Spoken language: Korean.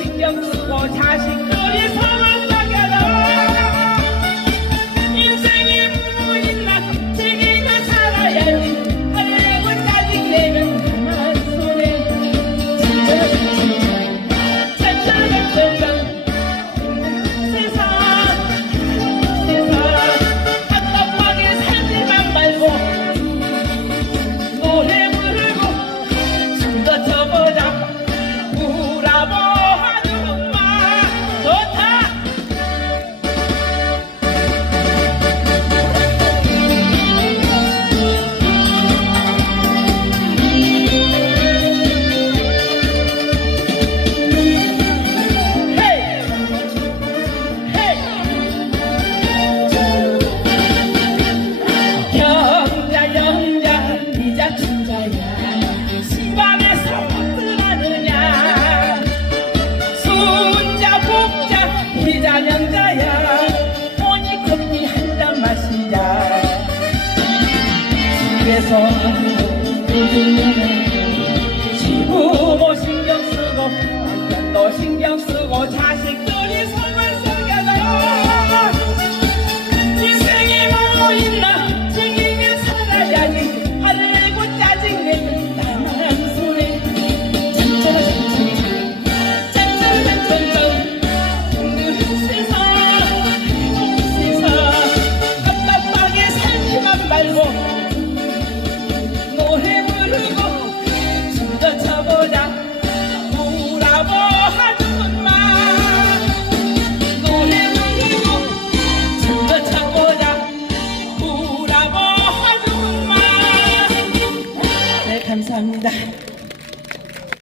남편도 신경 쓰 시부모 뭐 신경 쓰고 너 신경 쓰고 자식 的。